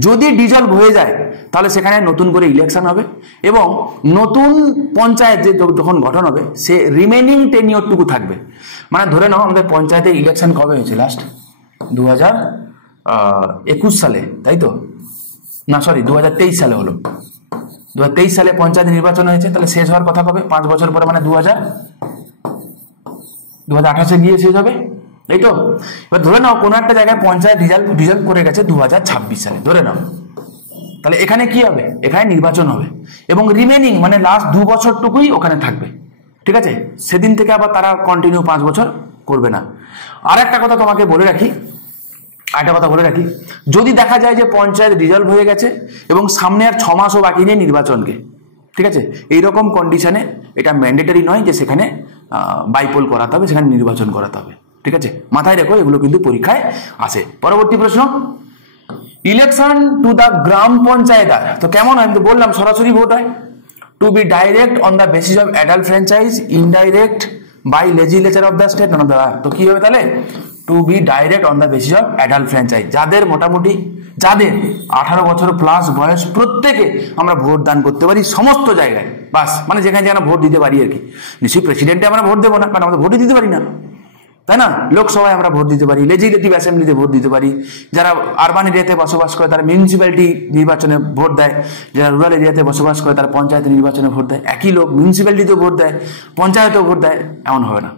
যদি ডিজলভ হয়ে যায় তাহলে সেখানে নতুন করে ইলেকশন হবে এবং নতুন পঞ্চায়েত যে যখন গঠন হবে সে রিমেনিং টেনিওরটুকু থাকবে। মানে ধরে নাও আমাদের পঞ্চায়েতে ইলেকশন কবে হয়েছে? লাস্ট 2021 সালে, তাই তো? না সরি, 2023 সালে হলো। 2023 সালে পঞ্চায়েত নির্বাচন হয়েছে, তাহলে শেষ হওয়ার কথা কবে? 5 বছর পরে, মানে 2028-এ গিয়ে শেষ হবে, এই তো। এবার ধরে নাও কোনো একটা জায়গায় পঞ্চায়েত রিজাল্ভ করে গেছে 2026 সালে, ধরে নাও তাহলে এখানে কি হবে, এখানে নির্বাচন হবে এবং রিমেনিং মানে লাস্ট 2 বছরটুকুই ওখানে থাকবে, ঠিক আছে। সেদিন থেকে আবার তারা কন্টিনিউ 5 বছর করবে না। আর একটা কথা তোমাকে বলে রাখি, যদি দেখা যায় যে পঞ্চায়েত ডিজলভ হয়ে গেছে এবং সামনে আর 6 মাসও বাকি নেই নির্বাচনকে, ঠিক আছে, এইরকম কন্ডিশনে এটা ম্যান্ডেটরি নয় যে সেখানে বাইপোল করাতে হবে, সেখানে নির্বাচন করাতে হবে, ঠিক আছে। মাথায় রেখো, এগুলো কিন্তু পরীক্ষায় আসে। পরবর্তী প্রশ্ন, election to the gram panchayat, তো কেমন হয়, আমি তো বললাম সরাসরি ভোট হয়। To be direct on the basis of adult franchise, indirect by legislature of the state, তো কি হবে তাহলে, to be direct on the basis of adult franchise, যাদের 18 বছর প্লাস বয়স প্রত্যেকে আমরা ভোট দান করতে পারি সমস্ত জায়গায়, বাস মানে যেখানে যেখানে ভোট দিতে পারি আর কি। নিশ্চয়ই প্রেসিডেন্টে আমরা ভোট দেবো না, কারণ আমরা ভোটই দিতে পারি না, তাই না। লোকসভায় আমরা ভোট দিতে পারি, লেজিসলেটিভ অ্যাসেম্বলিতে ভোট দিতে পারি, যারা আরবান এরিয়াতে বসবাস করে তারা মিউনিসিপ্যালিটি নির্বাচনে ভোট দেয়, যারা রুরাল এরিয়াতে বসবাস করে তারা পঞ্চায়েত নির্বাচনে ভোট দেয়। একই লোক মিউনিসিপ্যালিটিতেও ভোট দেয়, পঞ্চায়েতেও ভোট দেয়, এমন হবে না,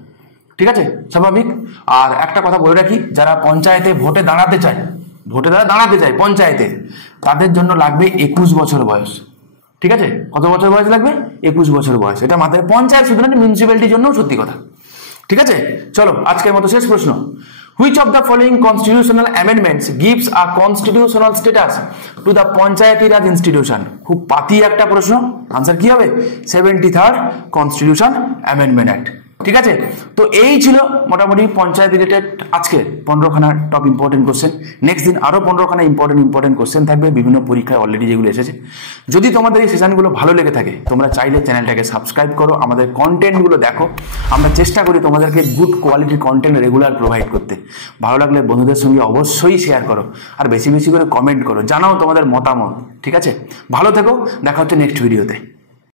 ঠিক আছে, স্বাভাবিক। আর একটা কথা বলে রাখি, যারা পঞ্চায়েতে ভোটে দাঁড়াতে চায় পঞ্চায়েতে, তাদের জন্য লাগবে 21 বছর বয়স, ঠিক আছে। কত বছর বয়স লাগবে, 21 বছর বয়স। এটা মাথায়, পঞ্চায়েত শুধু না, মিউনিসিপ্যালিটির জন্য সত্যি কথা, ঠিক আছে। চলো আজকের মতো শেষ প্রশ্ন, which of the following constitutional amendments gives a constitutional status to the panchayati Raj institution. খুব পাতি একটা প্রশ্ন, আনসার কি হবে, 73rd কনস্টিটিউশন অ্যামেন্ডমেন্ট অ্যাক্ট, ঠিক আছে। তো এই ছিল মোটামুটি পঞ্চায়েত রিলেটেড আজকে 15খানা টপ ইম্পর্টেন্ট কোশ্চেন। নেক্সট দিন আরো 15খানা ইম্পর্টেন্ট কোশ্চেন থাকবে বিভিন্ন পরীক্ষায় অলরেডি যেগুলো এসেছে। যদি তোমাদের এই সেশনগুলো ভালো লেগে থাকে, তোমরা চাইলে চ্যানেলটাকে সাবস্ক্রাইব করো, আমাদের কন্টেন্টগুলো দেখো। আমরা চেষ্টা করি তোমাদেরকে গুড কোয়ালিটির কন্টেন্ট রেগুলার প্রোভাইড করতে। ভালো লাগলে বন্ধুদের সঙ্গে অবশ্যই শেয়ার করো, আর বেশি বেশি করে কমেন্ট করো, জানাও তোমাদের মতামত, ঠিক আছে। ভালো থেকো, দেখা হচ্ছে নেক্সট ভিডিওতে।